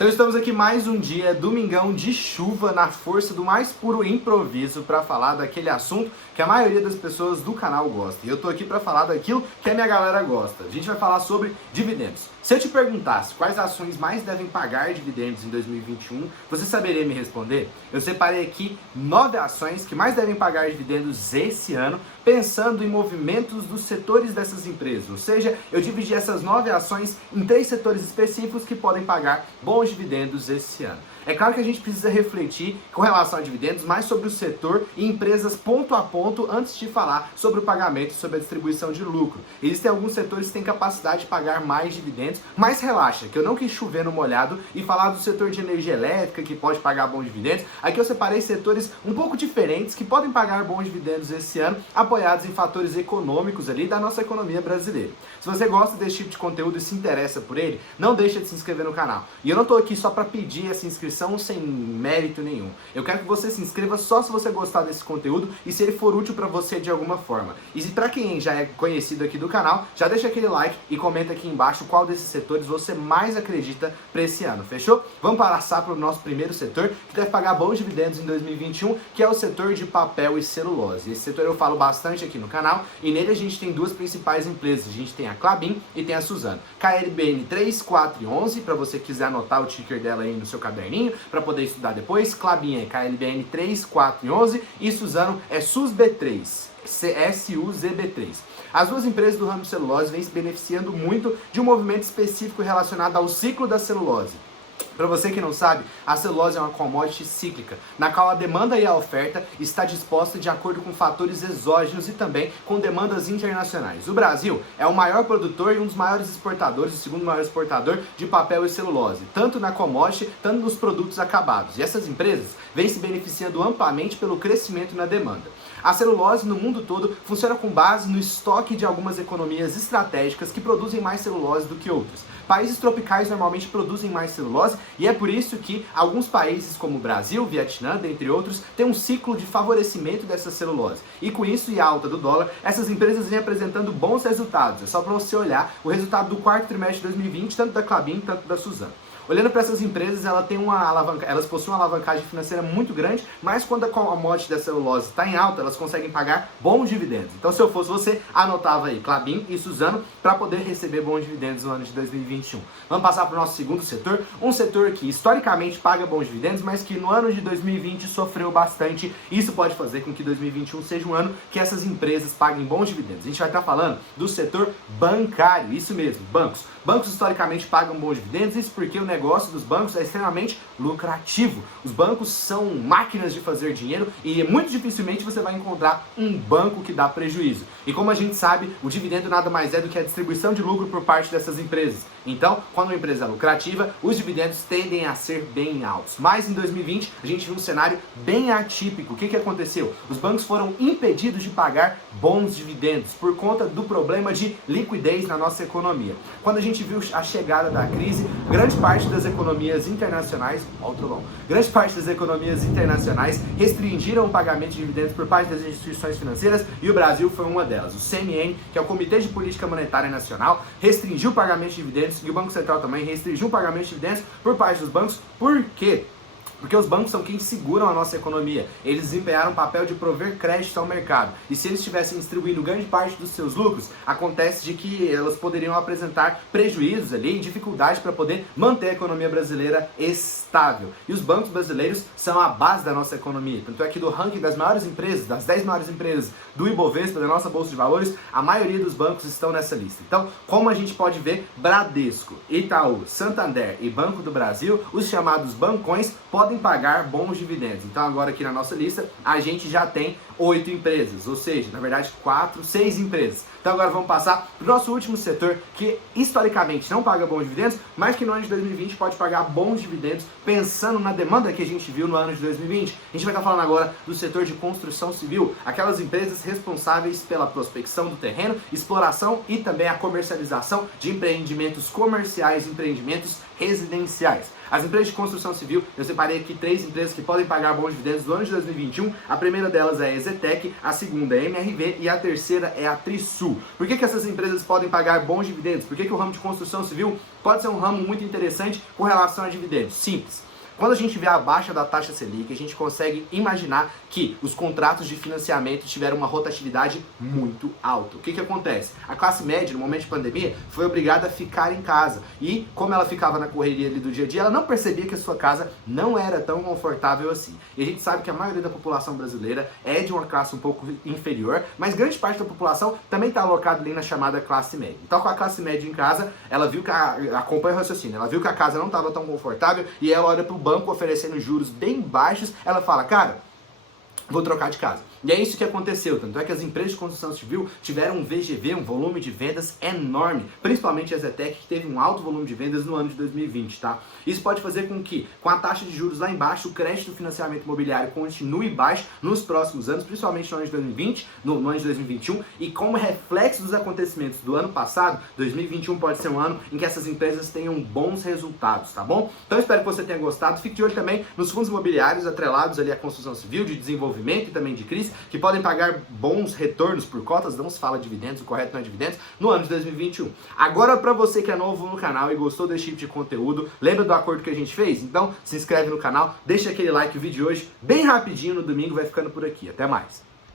Então estamos aqui mais um dia, domingão de chuva, na força do mais puro improviso para falar daquele assunto que a maioria das pessoas do canal gosta. E eu tô aqui para falar daquilo que a minha galera gosta. A gente vai falar sobre dividendos. Se eu te perguntasse quais ações mais devem pagar dividendos em 2021, você saberia me responder? Eu separei aqui 9 ações que mais devem pagar dividendos esse ano, pensando em movimentos dos setores dessas empresas. Ou seja, eu dividi essas 9 ações em 3 setores específicos que podem pagar bons dividendos esse ano. É claro que a gente precisa refletir com relação a dividendos mais sobre o setor e empresas ponto a ponto antes de falar sobre o pagamento e sobre a distribuição de lucro. Existem alguns setores que têm capacidade de pagar mais dividendos, mas relaxa, que eu não quis chover no molhado e falar do setor de energia elétrica que pode pagar bons dividendos. Aqui eu separei setores um pouco diferentes que podem pagar bons dividendos esse ano, apoiados em fatores econômicos ali da nossa economia brasileira. Se você gosta desse tipo de conteúdo e se interessa por ele, não deixa de se inscrever no canal. E eu não estou aqui só para pedir essa inscrição sem mérito nenhum. Eu quero que você se inscreva só se você gostar desse conteúdo e se ele for útil para você de alguma forma. E para quem já é conhecido aqui do canal, já deixa aquele like e comenta aqui embaixo qual desses setores você mais acredita para esse ano, fechou? Vamos passar para o nosso primeiro setor, que deve pagar bons dividendos em 2021, que é o setor de papel e celulose. Esse setor eu falo bastante aqui no canal e nele a gente tem duas principais empresas. A gente tem a Klabin e tem a Suzano. KLBN 3, 4 e 11, para você quiser anotar o ticker dela aí no seu caderninho, para poder estudar depois. Klabin é KLBN 3, 4 e 11 e Suzano é SUSB3, SUZB3. As duas empresas do ramo de celulose vêm se beneficiando muito de um movimento específico relacionado ao ciclo da celulose. Para você que não sabe, a celulose é uma commodity cíclica, na qual a demanda e a oferta está disposta de acordo com fatores exógenos e também com demandas internacionais. O Brasil é o maior produtor e um dos maiores exportadores, o segundo maior exportador de papel e celulose, tanto na commodity, tanto nos produtos acabados. E essas empresas vêm se beneficiando amplamente pelo crescimento na demanda. A celulose no mundo todo funciona com base no estoque de algumas economias estratégicas que produzem mais celulose do que outras. Países tropicais normalmente produzem mais celulose e é por isso que alguns países como o Brasil, Vietnã, dentre outros, têm um ciclo de favorecimento dessa celulose. E com isso e a alta do dólar, essas empresas vêm apresentando bons resultados. É só para você olhar o resultado do quarto trimestre de 2020, tanto da Klabin, tanto da Suzano. Olhando para essas empresas, elas possuem uma alavancagem financeira muito grande, mas quando a commodity da celulose está em alta, elas conseguem pagar bons dividendos. Então, se eu fosse você, anotava aí Klabin e Suzano para poder receber bons dividendos no ano de 2021. Vamos passar para o nosso segundo setor, um setor que historicamente paga bons dividendos, mas que no ano de 2020 sofreu bastante. Isso pode fazer com que 2021 seja um ano que essas empresas paguem bons dividendos. A gente vai estar falando do setor bancário, isso mesmo, bancos. Bancos historicamente pagam bons dividendos, isso porque o negócio dos bancos é extremamente lucrativo. Os bancos são máquinas de fazer dinheiro e muito dificilmente você vai encontrar um banco que dá prejuízo. E como a gente sabe, o dividendo nada mais é do que a distribuição de lucro por parte dessas empresas. Então, quando uma empresa é lucrativa, os dividendos tendem a ser bem altos. Mas em 2020, a gente viu um cenário bem atípico. O que aconteceu? Os bancos foram impedidos de pagar bons dividendos por conta do problema de liquidez na nossa economia. Quando a gente viu a chegada da crise, grande parte das economias internacionais, restringiram o pagamento de dividendos por parte das instituições financeiras e o Brasil foi uma delas. O CMN, que é o Comitê de Política Monetária Nacional, restringiu o pagamento de dividendos e o Banco Central também restringiu o pagamento de dividendos por parte dos bancos. Por quê? Porque os bancos são quem seguram a nossa economia. Eles desempenharam o papel de prover crédito ao mercado. E se eles estivessem distribuindo grande parte dos seus lucros, acontece de que elas poderiam apresentar prejuízos ali e dificuldade para poder manter a economia brasileira estável. E os bancos brasileiros são a base da nossa economia. Tanto é que do ranking das maiores empresas, das 10 maiores empresas do Ibovespa, da nossa Bolsa de Valores, a maioria dos bancos estão nessa lista. Então, como a gente pode ver, Bradesco, Itaú, Santander e Banco do Brasil, os chamados bancões, podem pagar bons dividendos. Então agora aqui na nossa lista a gente já tem 8 empresas, ou seja, na verdade 6 empresas. Então agora vamos passar para o nosso último setor que historicamente não paga bons dividendos, mas que no ano de 2020 pode pagar bons dividendos pensando na demanda que a gente viu no ano de 2020. A gente vai estar falando agora do setor de construção civil, aquelas empresas responsáveis pela prospecção do terreno, exploração e também a comercialização de empreendimentos comerciais, empreendimentos residenciais. As empresas de construção civil, eu separei aqui 3 empresas que podem pagar bons dividendos no ano de 2021. A primeira delas é a EZTEC, a segunda é a MRV e a terceira é a Trisul. Por que essas empresas podem pagar bons dividendos? Por que o ramo de construção civil pode ser um ramo muito interessante com relação a dividendos? Simples. Quando a gente vê a baixa da taxa Selic, a gente consegue imaginar que os contratos de financiamento tiveram uma rotatividade muito alta. O que acontece? A classe média, no momento de pandemia, foi obrigada a ficar em casa. E, como ela ficava na correria ali do dia a dia, ela não percebia que a sua casa não era tão confortável assim. E a gente sabe que a maioria da população brasileira é de uma classe um pouco inferior, mas grande parte da população também está alocada ali na chamada classe média. Então, com a classe média em casa, ela viu que acompanha o raciocínio, ela viu que a casa não estava tão confortável e ela olha para o banco oferecendo juros bem baixos, ela fala, cara, vou trocar de casa. E é isso que aconteceu, tanto é que as empresas de construção civil tiveram um VGV, um volume de vendas enorme, principalmente a EZTEC, que teve um alto volume de vendas no ano de 2020, tá? Isso pode fazer com que, com a taxa de juros lá embaixo, o crédito do financiamento imobiliário continue baixo nos próximos anos, principalmente no ano de 2020, no ano de 2021, e como reflexo dos acontecimentos do ano passado, 2021 pode ser um ano em que essas empresas tenham bons resultados, tá bom? Então espero que você tenha gostado, fique de olho também nos fundos imobiliários atrelados ali à construção civil, de desenvolvimento e também de crise, que podem pagar bons retornos por cotas, não se fala dividendos, o correto não é dividendos, no ano de 2021. Agora, para você que é novo no canal e gostou desse tipo de conteúdo, lembra do acordo que a gente fez? Então, se inscreve no canal, deixa aquele like, o vídeo de hoje, bem rapidinho no domingo, vai ficando por aqui. Até mais!